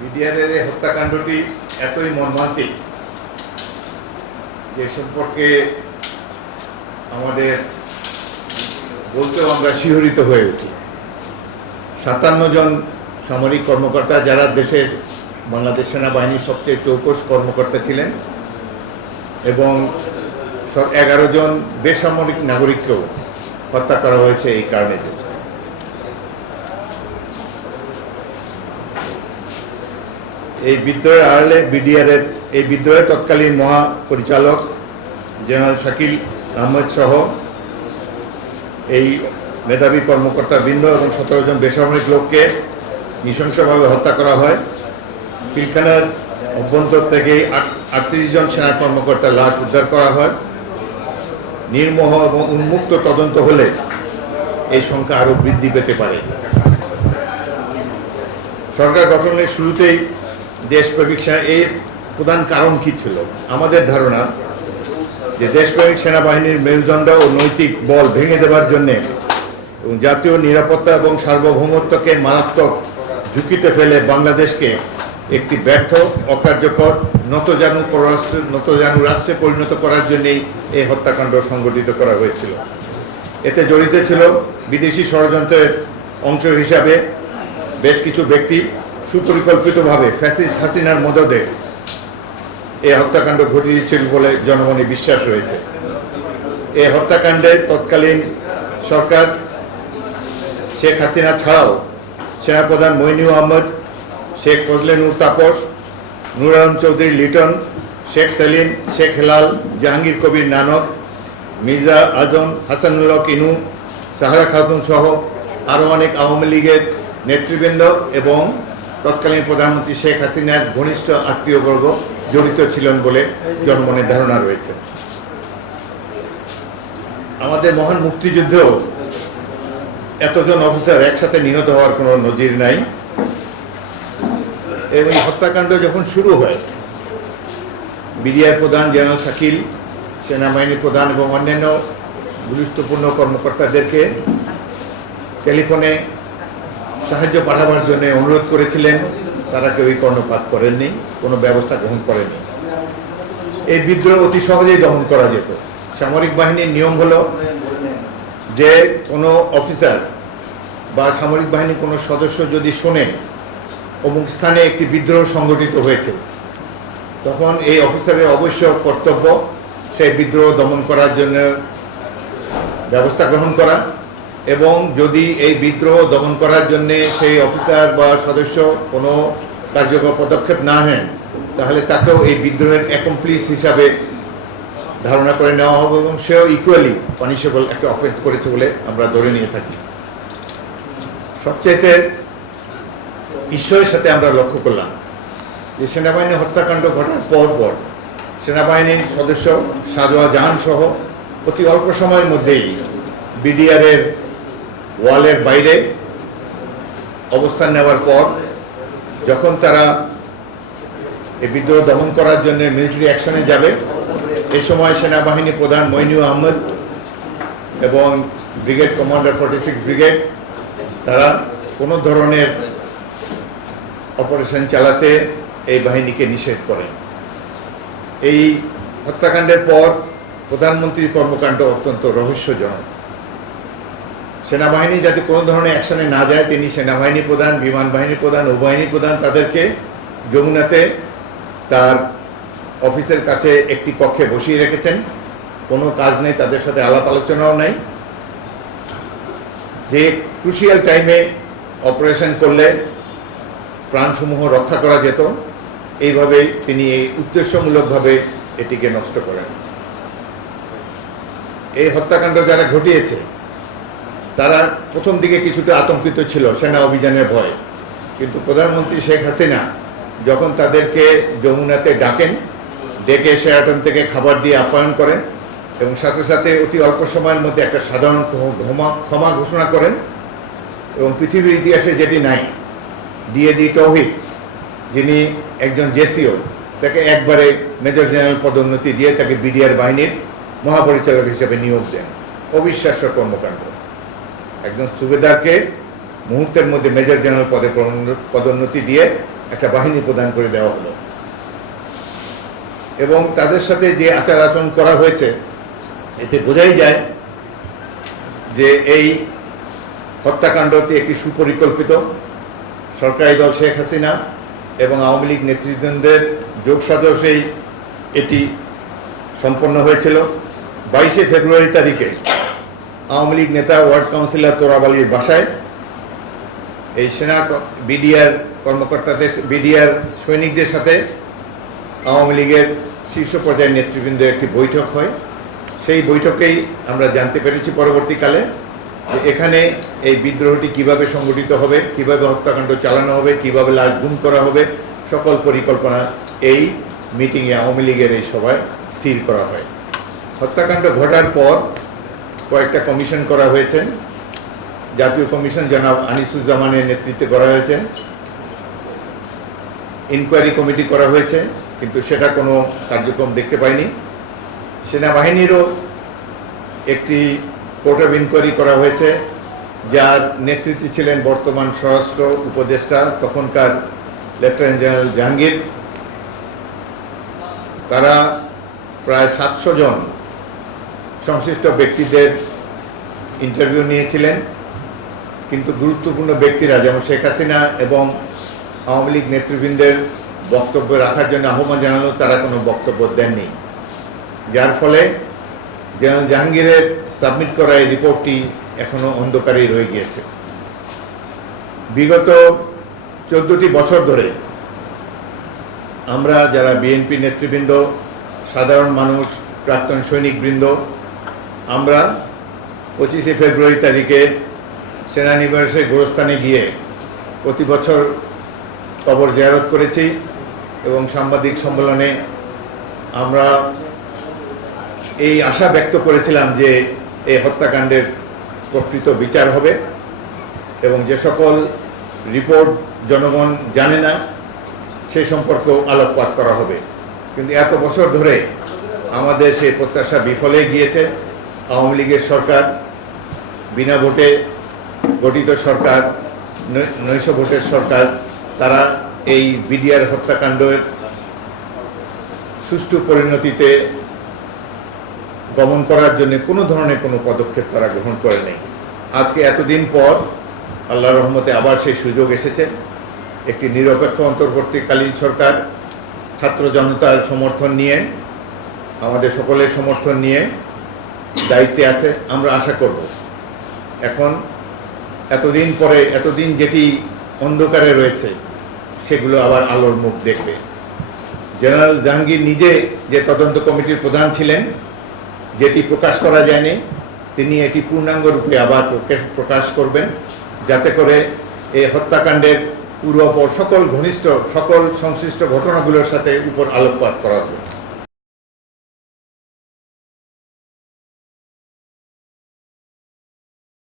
বিডিআরের এই হত্যাকাণ্ডটি এতই মর্মান্তিক যে সম্পর্কে আমাদের বলতেও আমরা শিহরিত হয়ে উঠি। সাতান্ন জন সামরিক কর্মকর্তা যারা দেশের বাংলাদেশ সেনাবাহিনীর সবচেয়ে চৌকস কর্মকর্তা ছিলেন এবং এগারো জন বেসামরিক নাগরিককেও হত্যা করা হয়েছে এই কারণে। এই বিদ্রোহের আড়ালে বিডিআরের এই বিদ্রোহের তৎকালীন মহাপরিচালক জেনারেল শাকিল আহমেদ সহ এই মেধাবী কর্মকর্তা বৃন্দ এবং সতেরো জন বেসামরিক লোককে নৃশংসভাবে হত্যা করা হয়। পিলখানার অভ্যন্তর থেকে আটত্রিশ জন সেনা কর্মকর্তার লাশ উদ্ধার করা হয়। নির্মোহ এবং উন্মুক্ত তদন্ত হলে এই সংখ্যা আরও বৃদ্ধি পেতে পারে। সরকার গঠনের শুরুতেই দেশপ্রেমিক এর প্রধান কারণ কি ছিল? আমাদের ধারণা যে দেশপ্রেমিক সেনাবাহিনীর মেরুদণ্ড ও নৈতিক বল ভেঙে দেওয়ার জন্য এবং জাতীয় নিরাপত্তা এবং সার্বভৌমত্বকে মারাত্মক ঝুঁকিতে ফেলে বাংলাদেশকে একটি ব্যর্থ, অকার্যকর, নতজানু পররাষ্ট্র, নতজানু রাষ্ট্রে পরিণত করার জন্যেই এই হত্যাকাণ্ড সংগঠিত করা হয়েছিল। এতে জড়িত ছিল বিদেশি ষড়যন্ত্রের অংশ হিসাবে বেশ কিছু ব্যক্তি সুপরিকল্পিতভাবে ফ্যাসিস হাসিনার মদদে এই হত্যাকাণ্ড ঘটিয়েছিল বলে জনগণের বিশ্বাস রয়েছে। এই হত্যাকাণ্ডে তৎকালীন সরকার শেখ হাসিনা ছাড়াও সেনাপ্রধান মইনু আহমদ, শেখ ফজলে নূর তাপস নুরায়ন চৌধুরী লিটন, শেখ সেলিম, শেখ হেলাল, জাহাঙ্গীর কবির নানক, মির্জা আজম হাসানুল্লাহ কিনু সাহারা খাতুন সহ আরও অনেক আওয়ামী লীগের নেতৃবৃন্দ এবং তৎকালীন প্রধানমন্ত্রী শেখ হাসিনার ঘনিষ্ঠ আত্মীয়বর্গ জড়িত ছিলেন বলে জনমনের ধারণা রয়েছে। আমাদের মহান মুক্তিযুদ্ধেও এতজন অফিসার একসাথে নিহত হওয়ার কোনো নজির নাই। এবং হত্যাকাণ্ড যখন শুরু হয়, বিডিআর প্রধান জেনারেল শাকিল সেনাবাহিনী প্রধান এবং অন্যান্য গুরুত্বপূর্ণ কর্মকর্তাদেরকে টেলিফোনে সাহায্য পাঠাবার জন্য অনুরোধ করেছিলেন, তারা কেউই কর্ণপাত করেননি, কোনো ব্যবস্থা গ্রহণ করেননি। এই বিদ্রোহ অতি সহজেই দমন করা যেত। সামরিক বাহিনীর নিয়ম হলো যে কোনো অফিসার বা সামরিক বাহিনীর কোনো সদস্য যদি শোনে অমুক স্থানে একটি বিদ্রোহ সংগঠিত হয়েছে, তখন এই অফিসারের অবশ্য কর্তব্য সেই বিদ্রোহ দমন করার জন্য ব্যবস্থা গ্রহণ করা। এবং যদি এই বিদ্রোহ দমন করার জন্য সেই অফিসার বা সদস্য কোনো কার্যকর পদক্ষেপ না নেন, তাহলে তাকেও এই বিদ্রোহের অ্যাকমপ্লিস হিসাবে ধারণা করে নেওয়া হবে এবং সেও ইকুয়ালি পানিশেবল একটা অফেন্স করেছে বলে আমরা ধরে নিয়ে থাকি। সবচেয়ে ঈশ্বরের সাথে আমরা লক্ষ্য করলাম যে সেনাবাহিনী হত্যাকাণ্ড ঘটার পর পর সেনাবাহিনীর সদস্য সাজোয়া জাহান সহ অতি অল্প সময়ের মধ্যেই বিডিআরের ওয়ালের বাইরে অবস্থান নেওয়ার পর যখন তারা এই বিদ্রোহ দমন করার জন্য মিলিটারি অ্যাকশনে যাবে, এ সময় সেনাবাহিনী প্রধান মইনু আহমদ এবং brigade commander forty six brigade, তারা কোনো ধরনের অপারেশন চালাতে এই বাহিনীকে নিষেধ করেন এই হত্যাকাণ্ডের পর প্রধানমন্ত্রীর কর্মকাণ্ড অত্যন্ত রহস্যজনক। সেনাবাহিনী যাতে কোনো ধরনের অ্যাকশনে না যায়, তিনি সেনাবাহিনী প্রধান, বিমান বাহিনী প্রধান, নৌবাহিনী প্রধান, তাদেরকে যমুনাতে তার অফিসের কাছে একটি কক্ষে বসিয়ে রেখেছেন। কোনো কাজ নেই, তাদের সাথে আলাপ আলোচনাও নাই। যে ক্রুশিয়াল টাইমে অপারেশন করলে প্রাণসমূহ রক্ষা করা যেত, এইভাবে তিনি এই উদ্দেশ্যমূলকভাবে এটিকে নষ্ট করেন। এই হত্যাকাণ্ড যারা ঘটিয়েছে তারা প্রথম দিকে কিছুটা আতঙ্কিত ছিল, সেনা অভিযানের ভয়। কিন্তু প্রধানমন্ত্রী শেখ হাসিনা যখন তাদেরকে যমুনাতে ডাকেন, ডেকে শেরাটন থেকে খাবার দিয়ে আপ্যায়ন করেন এবং সাথে সাথে অতি অল্প সময়ের মধ্যে একটা সাধারণ ক্ষমা ঘোষণা করেন এবং পৃথিবীর ইতিহাসে যেটি নাই দিয়ে দি তৌহিদ, যিনি একজন জেসিও, তাকে একবারে মেজর জেনারেল পদোন্নতি দিয়ে তাকে বিডিআর বাহিনীর মহাপরিচালক হিসেবে নিয়োগ দেন। অবিশ্বাস্য কর্মকাণ্ড। একজন সুবেদারকে মুহূর্তের মধ্যে মেজর জেনারেল পদে পদোন্নতি দিয়ে একটা বাহিনী প্রদান করে দেওয়া হলো। এবং তাদের সাথে যে আচার আচরণ করা হয়েছে, এতে বোঝাই যায় যে এই হত্যাকাণ্ডটি একটি সুপরিকল্পিত। সরকারি দল শেখ হাসিনা এবং আওয়ামী লীগ নেতৃবৃন্দের যোগ সাজসেই এটি সম্পন্ন হয়েছিল। বাইশে ফেব্রুয়ারি তারিখে আওয়ামী লীগ নেতা, ওয়ার্ড কাউন্সিলর তোরাব আলীর বাসায়। এই সেনা বিডিআর কর্মকর্তাদের বিডিআর সৈনিকদের সাথে আওয়ামী লীগের শীর্ষ পর্যায়ের নেতৃবৃন্দের একটি বৈঠক হয়। সেই বৈঠকেই আমরা জানতে পেরেছি পরবর্তীকালে যে এখানে এই বিদ্রোহটি কীভাবে সংগঠিত হবে, কীভাবে হত্যাকাণ্ড চালানো হবে, কীভাবে লাশ গুম করা হবে, সকল পরিকল্পনা এই মিটিংয়ে আওয়ামী লীগের এই সভায় স্থির করা হয়। হত্যাকাণ্ড ঘটার পর কয়েকটা কমিশন করা হয়েছে। জাতীয় কমিশন জনাব আনিসুজ্জামানের নেতৃত্বে করা হয়েছে। ইনকোয়ারি কমিটি করা হয়েছে, কিন্তু সেটা কোনো কার্যক্রম দেখতে পাইনি। সেনাবাহিনীরও একটি কোর্ট অফ ইনকোয়ারি করা হয়েছে, যার নেতৃত্বে ছিলেন বর্তমান স্বরাষ্ট্র উপদেষ্টা, তখনকার লেফটেন্যান্ট জেনারেল জাহাঙ্গীর। তারা প্রায় সাতশো জন সংশ্লিষ্ট ব্যক্তিদের ইন্টারভিউ নিয়েছিলেন, কিন্তু গুরুত্বপূর্ণ ব্যক্তিরা যেমন শেখ হাসিনা এবং আওয়ামী লীগ নেতৃবৃন্দের বক্তব্য রাখার জন্য আহ্বান জানালো তারা কোনো বক্তব্য দেননি। যার ফলে জেনারেল জাহাঙ্গীরের সাবমিট করা এই রিপোর্টটি এখনও অন্ধকারেই রয়ে গিয়েছে। বিগত চোদ্দটি বছর ধরে আমরা যারা বিএনপি নেতৃবৃন্দ, সাধারণ মানুষ, প্রাক্তন সৈনিকবৃন্দ আমরা পঁচিশে ফেব্রুয়ারি তারিখে সেনানিবাসে গোরস্থানে গিয়ে প্রতি বছর কবর জিয়ারত করেছি এবং সাংবাদিক সম্মেলনে আমরা এই আশা ব্যক্ত করেছিলাম যে এই হত্যাকাণ্ডের প্রকৃত বিচার হবে এবং যে সকল রিপোর্ট জনগণ জানে না, সে সম্পর্কেও আলোকপাত করা হবে। কিন্তু এত বছর ধরে আমাদের সেই প্রত্যাশা বিফলে গিয়েছে। আওয়ামী লীগের সরকার, বিনা ভোটে গঠিত সরকার নৈশ ভোটের সরকার, তারা এই বিডিআর হত্যাকাণ্ডের সুষ্ঠু পরিণতিতে গমন করার জন্য কোনো ধরনের কোনো পদক্ষেপ তারা গ্রহণ করে নেই। আজকে এতদিন পর আল্লাহ রহমতে আবার সেই সুযোগ এসেছে। একটি নিরপেক্ষ অন্তর্বর্তীকালীন সরকার, ছাত্র জনতার সমর্থন নিয়ে, আমাদের সকলের সমর্থন নিয়ে দায়িত্বে আছে, আমরা আশা করব। এখন এতদিন পরে, এতদিন যেটি অন্ধকারে রয়েছে, সেগুলো আবার আলোর মুখ দেখবে। জেনারেল জাহাঙ্গীর নিজে যে তদন্ত কমিটির প্রধান ছিলেন, যেটি প্রকাশ করা যায়নি, তিনি এটি পূর্ণাঙ্গ রূপে আবার প্রকাশ- করবেন, যাতে করে এই হত্যাকাণ্ডের পূর্বপর সকল ঘনিষ্ঠ, সকল সংশ্লিষ্ট ঘটনাগুলোর সাথে উপর আলোকপাত করা যায়